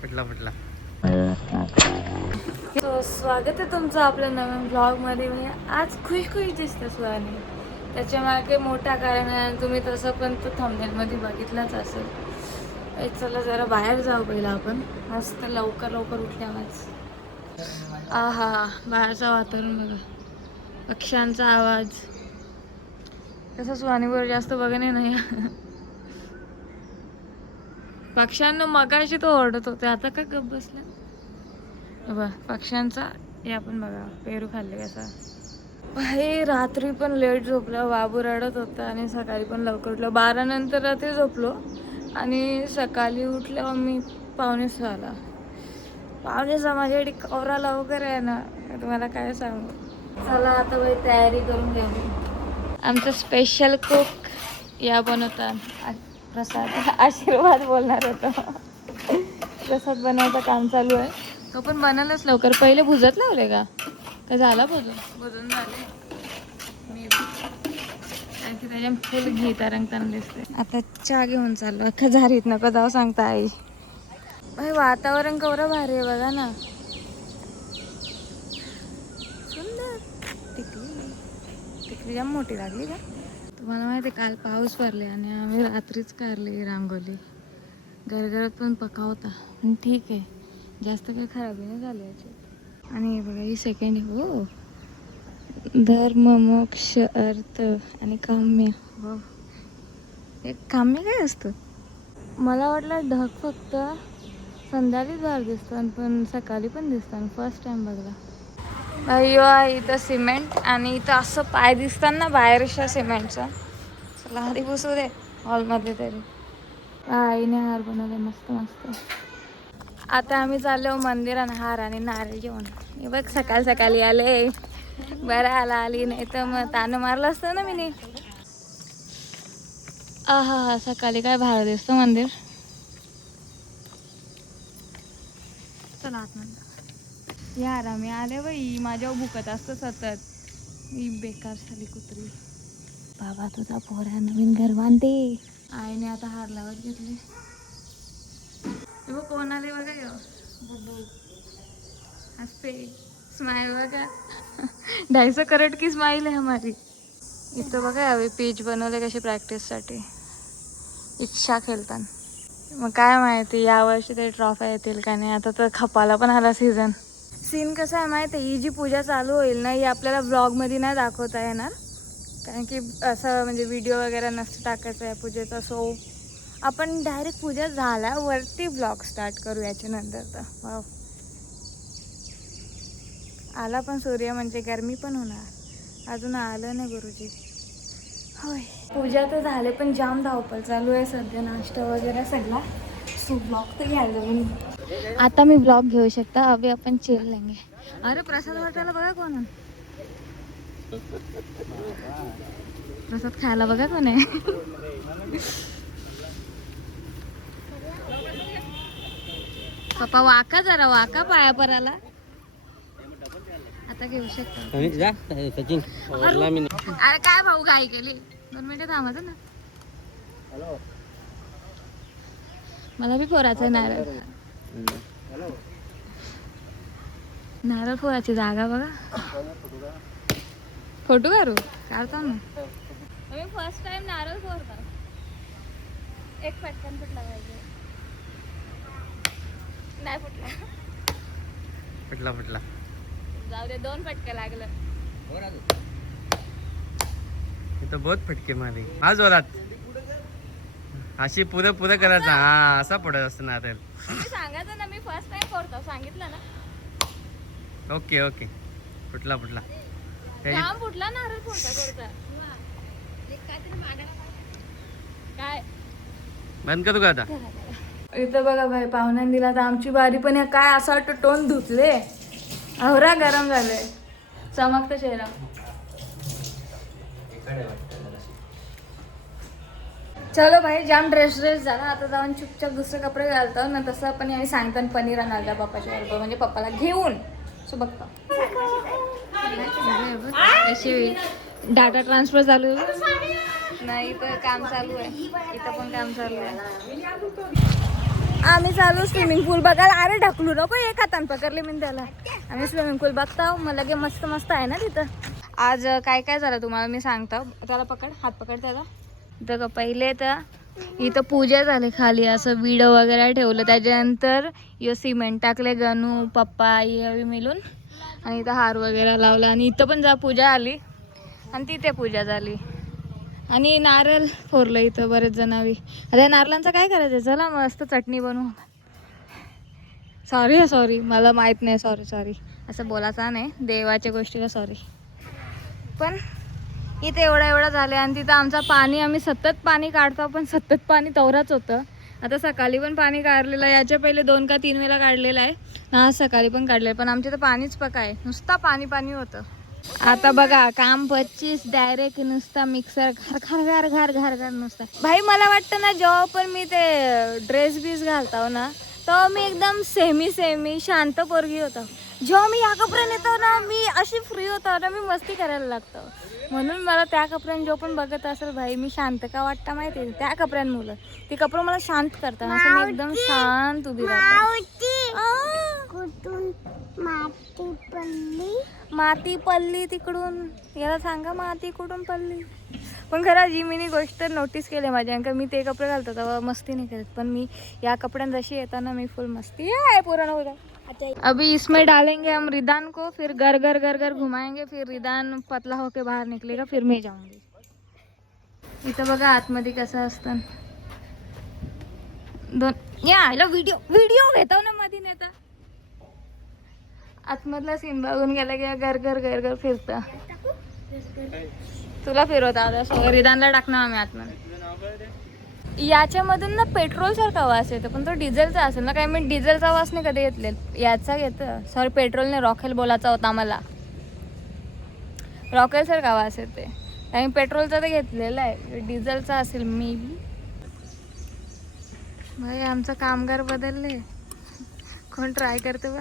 फुटला फुटला. स्वागत आहे तुमचं आपल्या नवीन ब्लॉगमध्ये. मी आज खुश दिसते सुहानी. त्याच्या मागे मोठा कारण आहे, तुम्ही तसं पण तो थंबनेलमध्ये बघितलाच असेल. चला जरा बाहेर जाऊ पहिला आपण. मस्त लवकर उठल्यावर. आहा, बाहेरचं वातावरण बघा, पक्ष्यांचा आवाज. कसं सुहानीवर जास्त बघणे नाही. पक्ष्यांना मगाशी तो ओरडत होते, आता का गप बसला. बघा पक्ष्यांचा हे आपण बघा पेरू खाल्ले कसा. भाई रात्री पण लेट झोपलं, बाबू रडत होता आणि सकाळी पण लवकर उठलो. 12 नंतर रात्री झोपलो आणि सकाळी उठल्यावर मी 5:45. 5:45 माझ्यासाठी कवरा लवकर आहे ना, तुम्हाला काय सांगू. चला आता बाई तयारी करून घ्यावी. आमचं स्पेशल कुक या बनवतात प्रसाद. आशीर्वाद बोलणार होतं. प्रसाद बनवायचं काम चालू आहे. तो पण बनायलाच लवकर. पहिले भुजत लावले का झाला भुजून झाले मी, कारण की त्याच्या फुल घी तरंगताना दिसते. आता चहा घेऊन चाललो. अख्खा झारीत नको जाऊ सांगता आई. भाई वातावरण केवढं भारी आहे बघा ना. सुंदर. टिकली जाम मोठी लागली का तुम्हाला माहिती. काल पाऊस पडले आणि आम्ही रात्रीच काढली रांगोली. गरगरत पण पका होता पण ठीक आहे, जास्त काही खराब नाही झाले याच्यात. आणि बघा ही सेकंड हो, धर्म मोक्ष अर्थ आणि काम्य. हो, हे काम्य काय असतं. मला वाटलं ढग फक्त संध्याकाळीच बाहेर दिसतं पण सकाळी पण दिसतं. फर्स्ट टाइम बघला. अय्यो इथं सिमेंट आणि इथं असं पाय दिसतात ना बाहेरच्या सिमेंटचा. चला आधी बसू दे हॉलमध्ये तरी. आईने हार बनवले मस्त मस्त. आता आम्ही चाललो मंदिरात हार आणि नारळ घेऊन. हे बघ सकाळ सकाळी आले. बरं आली नाही तर मग तानं मारलं असतं ना मी. हा सकाळी काय भार दिसतं मंदिर. चला आतमध्ये. यार आम्ही आले बाई, माझ्यावर भुकत असतं सतत. ही बेकार झाली कुत्री. बाबा तुझा पोऱ्या नवीन घर बांधते. आईने आता हार लावत घेतले. वो कोण आले बघा यो बब्बू. हसते स्माइल बघा. 250 करोड की स्माइल आहे हमारी. इथं बघा हवे पीच बनवले कशी प्रॅक्टिससाठी. इच्छा खेळताना. मग काय माहिती यावर्षी ते ट्रॉफी येतील का नाही. आता तर खपाला पण आला सीझन. सीन कसा आहे माहिती आहे, ही जी पूजा चालू होईल ना ही आपल्याला ब्लॉगमध्ये नाही दाखवता येणार, कारण की असं म्हणजे व्हिडिओ वगैरे नसतं टाकायचं आहे पूजेचा. सो आपण डायरेक्ट पूजा झाल्यावरती ब्लॉग स्टार्ट करू याच्यानंतर. तर वाव आला पण सूर्य म्हणजे गरमी पण होणार. अजून आलं नाही गुरुजी. होय पूजा तर झाले पण जाम धावपळ चालू आहे सध्या. नाश्ता वगैरे सगळा. सो ब्लॉग तर घ्यायला मी आता. मी ब्लॉग घेऊ शकता. अभी आपण चिल लेंगे. अरे प्रसाद वाटायला बघा कोण. प्रसाद खायला बघा कोण आहे. पप्पा वाका जरा वाका पाया पराला. आता घेऊ शकता. अरे काय भाऊ घाई केली. 2 मिनिटं थांबत ना. मला बी फोरायचं नारळ. नारळ फोरायची जागा बघा. फोटो काढू काढता ना. मी फर्स्ट टाइम नारळ फोडता. एक फटकन फुटला पाहिजे. नाही फुटला. फुटला फुटला. जाऊ दे 2 फटके लागलं. इथं बहुत फटके मारले. हा जोरात अशी पुरं करायचा. हा असा पडत असतं नारळ. तुम्ही सांगायचं ना मी फर्स्ट टाइम फोडतो सांगितलं ना. Okay okay. फुटला फुटला. जाम फुटला नारळ फोडता. काय बंद करू का आता. इथं बघा भाई पाहुण्याने दिला तर आमची बारी पण काय असं वाटतं टोन धुतले. अवरा गरम झाले. चमकतं चेहरा. चलो भाई जाम ड्रेस झाला. आता जाऊन चुपचाप दुसरे कपडे घालतो ना. तसं पण आम्ही सांगताना पनीर आणला पप्पाच्या बरोबर, म्हणजे पप्पाला घेऊन. सो बघतो कशी डाटा ट्रान्सफर चालू नाही तर काम चालू आहे. इथं पण काम चालू आहे. आम्ही चालू स्विमिंग पूल बघायला. अरे ढकलू नको, एक हाताने पकडले मी त्याला. आम्ही स्विमिंग पूल बघता मग लगे मस्त मस्त आहे ना तिथं. आज काय काय झालं तुम्हाला मी सांगतो. त्याला पकड, हात पकड त्याला. तर पहिले तर इथं पूजा झाली खाली, असं विड वगैरे ठेवलं. त्याच्यानंतर इथं सिमेंट टाकले, गणू पप्पा आई मिळून. आणि इथं हार वगैरे लावला. आणि इथं पण पूजा आली आणि तिथे पूजा झाली. आणि नारळ फोरलं इथं बरेच जणावी. आता नारळांचं काय करायचं, चला मस्त चटणी बनवू. सॉरी मला माहीत नाही. सॉरी असं बोलायचं नाही, देवाच्या गोष्टीला सॉरी. पण इथे एवढं झालं. आणि तिथं आमचं पाणी, आम्ही सतत पाणी काढतो पण सतत पाणी तवराच होतं. आता सकाळी पण पाणी काढलेलं आहे, याच्या पहिले 2 का 3 वेळा काढलेलं आहे. आज सकाळी पण काढलेलं आहे, पण आमच्या तर पाणीच पका आहे, नुसता पाणी होतं. आता बघा काम 25 डायरेक्ट नुसता मिक्सर घर नुसता. भाई मला वाटतं ना, जेव्हा पण मी ते ड्रेस बीस घालतो ना, तेव्हा मी एकदम सेमी शांत पोरगी होतो. जेव्हा मी या कपड्याने येतो ना, मी अशी फ्री होतो ना, मी मस्ती करायला लागतो. म्हणून मला त्या कपड्याने जो पण बघत असेल भाई, मी शांत का वाटतं माहिती आहे, त्या कपड्यांमुळं. ते कपडे मला शांत करतात, असं मी एकदम शांत उभी राहते. माती पडली तिकडून, याला सांगा माती कुठून पडली. पण खरं जी मी गोष्ट नोटीस केली माझ्या, कारण मी ते कपडे घालतो तेव्हा मस्ती नाही करत, पण मी या कपड्यां जशी येताना मी फुल मस्ती आहे पूर्ण होता. अभी इसमें डालेंगे हम रिदान को, फिर घर घुमाएंगे, फिर रिदान पतला होके बाहर निकलेगा, फिर मैं जाऊंगी. इथं बघा आतमध्ये कसं असतं. व्हिडिओ घेतो ना मध्ये नेता. आतमधला सीन बघून गेला की घर फिरतं. तुला फिरवता आता रिदानला टाकणार आम्ही आतमध्ये. याच्यामधून ना पेट्रोल सारखा वास येतो, पण तो डिझेलचा असेल ना, काय मी डिझेलचा वास नाही कधी घेतले, याचा घेतं. सॉरी पेट्रोलने, रॉकेल बोलायचा होता मला. रॉकेल सारखा वास येते, आणि पेट्रोलचा तर घेतलेला आहे, डिझेलचा असेल मे बी. भाई आमचं कामगार बदलले, कोण ट्राय करते बा,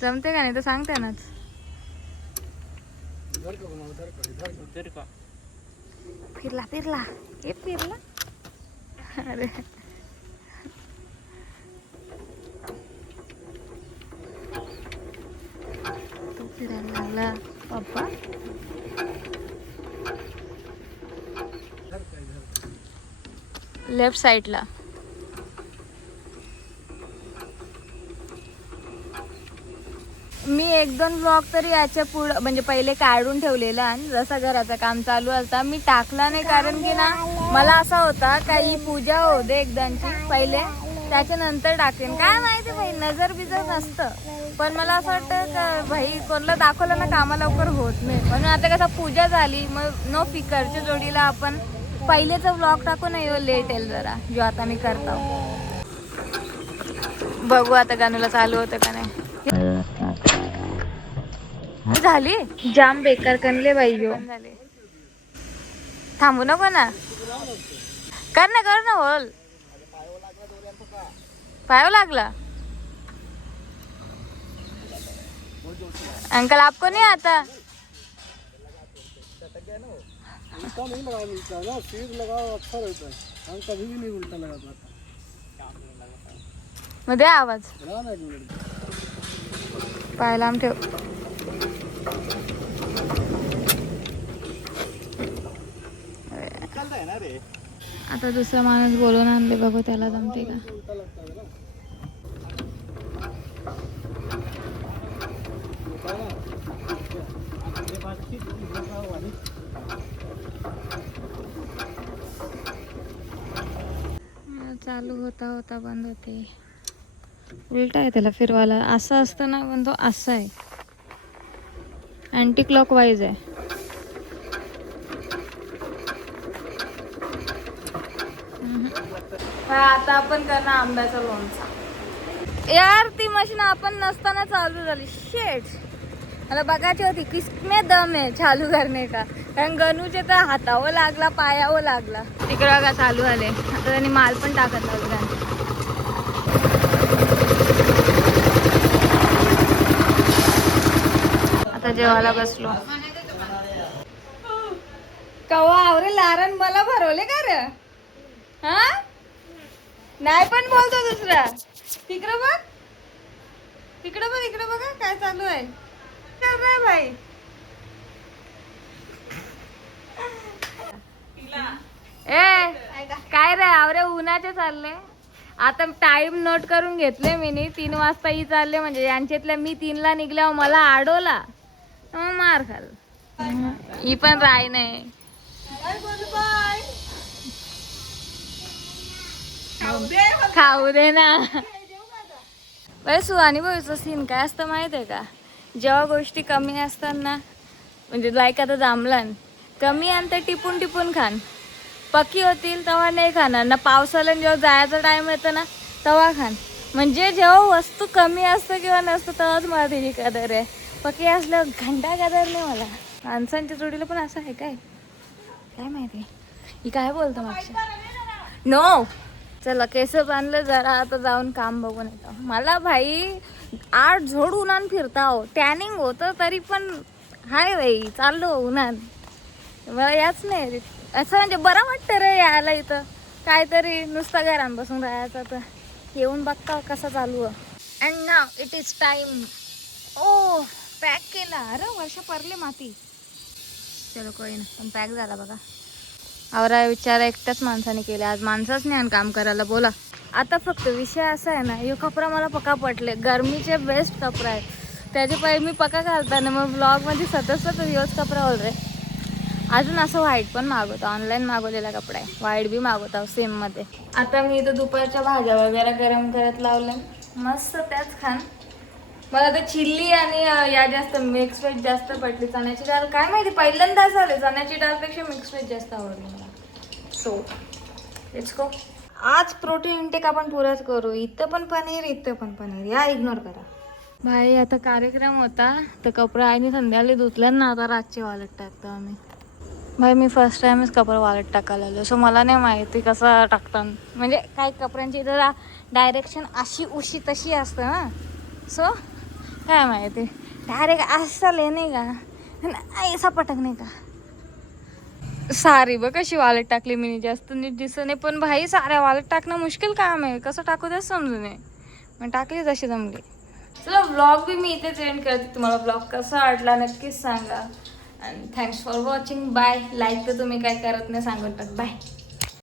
जमते का नाही तर सांगते नाच. फिरला हे फिरला. अरे तो फिरायला लागला पप्पा. लेफ्ट साईडला. मी 1-2 ब्लॉग तरी याच्या पुढं म्हणजे पहिले काढून ठेवलेला, आणि जसं घराचं काम चालू होता मी टाकला नाही, कारण की ना मला असा होता काही पूजा हो दे एकदाची पहिले, त्याच्यानंतर टाकेन. काय माहिती भाई, नजर बिजर नसतं, पण मला असं वाटतं का भाई कोणाला दाखवलं ना कामा लवकर होत नाही. म्हणून आता कसं पूजा झाली, मग नो फिकरच्या जोडीला आपण पहिलेचा ब्लॉग टाकू ना, यो लेट येईल जरा, जो आता मी करतो. बघू आता गाणूला चालू होतं का नाही. झाली जाम बेकार कनले बाई यो. थांबू नको ना, कर ना होल. पायो लागला अंकल, आपको नहीं आता. मध्ये आवाज पाहायला आम ठेव. आता दुसरा माणूस बोलून आणले, बघू त्याला जमते का. चालू होता बंद होते. उलटा आहे त्याला फिरवायला, असं असतं ना, पण तो असं आहे, अँटी क्लॉकवाईज आहे. आता आपण करणार आंब्याचा लोणचा. यार ती मशीन आपण नसताना चालू झाली. शेट, मला बघायची होती किसमें दम आहे चालू करणे का, कारण गणूचे तर हातावर लागला, पायावर लागला. तिकडे बघा चालू झाले. आता त्यांनी माल पण टाकत लागला. आता जेवायला बसलो. कवा आवरे लारण मला भरवले का रे. हा नाही पण बोलतो दुसरा. तिकडं बघ, तिकडं बघ, इकडं बघा काय चालू आहे. कर रे भाई. ए काय रे आवरे उन्हाचे चालले. आता टाइम नोट करून घेतले मी 3 वाजता ही चालले म्हणजे यांच्यातल्या मी 3ला निघल्यावर मला आडवला मग मार खाल. ही पण राय नाही. खाऊ दे ना. बरं सुहानी भाऊचं सीन काय असतं माहित आहे का? जेव्हा गोष्टी कमी असतात ना म्हणजे लाईक आता जांभळण कमी आणि ते टिपून टिपून खान. पक्की होतील तेव्हा नाही खाणार ना. पावसाला जेव्हा जायचा टाइम येतो ना तेव्हा खान. म्हणजे जेव्हा वस्तू कमी असतं किंवा नसतं तेव्हाच मला तिची कदर आहे. पक्की असल्यावर घंटा कदर नाही मला. माणसांच्या जोडीला पण असं आहे काय काय माहिती. ही काय बोलतो मागच्या नो. चला केस बांधलं जरा आता जाऊन काम बघून येतो. मला भाई 8 झोड उन्हान फिरता हो. टॅनिंग होतं तरी पण हाय बाई चाललो उन्हात. मला याच नाही असं म्हणजे बरं वाटतं रे यायला इथं. काहीतरी नुसतं घरात बसून राहायचं तर येऊन बघता कसं चालू आहे. And now it is time. ओ पॅक केला. अरे वर्ष परले माती. चलो कोई ना पण पॅक झाला बघा. आवरा विचार एकट्याच माणसाने केले. आज माणसाच नाही आणि काम करायला बोला. आता फक्त विषय असा आहे ना हे कपडा मला पक्का पटले. गरमीचे बेस्ट कपडा आहे. त्याचे पाहिजे मी पक्का घालताना मग ब्लॉगमध्ये सतत ह्योच कपडा ऑलरे. अजून असं व्हाईट पण मागवतो. ऑनलाईन मागवलेला कपडा आहे. व्हाईट बी मागवतो सेममध्ये. आता मी इथं दुपारच्या भाज्या वगैरे गरम करत लावल्या मस्त त्याच खान. मला तर चिल्ली आणि या जास्त मिक्स व्हेज जास्त पडली. चण्याची डाळ काय माहिती पहिल्यांदा झाले. चण्याची डाळपेक्षा मिक्स व्हेज जास्त आवडली मला. So let's go. आज प्रोटीन इंटेक आपण पुराच करू. इथं पण पनीर इथं पण पनीर. या इग्नोर करा भाई. आता कार्यक्रम होता तर कपडा आईने संध्याकाळी धुतलं ना आता रातची वाळत टाकतो आम्ही. भाई मी फर्स्ट टाइमच कपडा वाळत टाकायला आलो. सो मला नाही माहिती कसं टाकतात. म्हणजे काही कपड्यांची इथं डायरेक्शन अशी उशी तशी असतं ना. सो काय माहिती डायरेक्ट असं नाही का ऐसा पटक नाही का. सारी बघ कशी वाळत टाकली मी. जास्त नीट दिसत नाही पण भाई साऱ्या वाळत टाकणं मुश्किल काम आहे. कसं टाकू तेच समजू नये पण टाकली जशी जमली. चला ब्लॉग बी मी इथेच एंड करते. तुम्हाला ब्लॉग कसा वाटला नक्कीच सांगा. आणि thanks for watching. Bye. Like तर तुम्ही काय करत नाही सांगत टाक. बाय.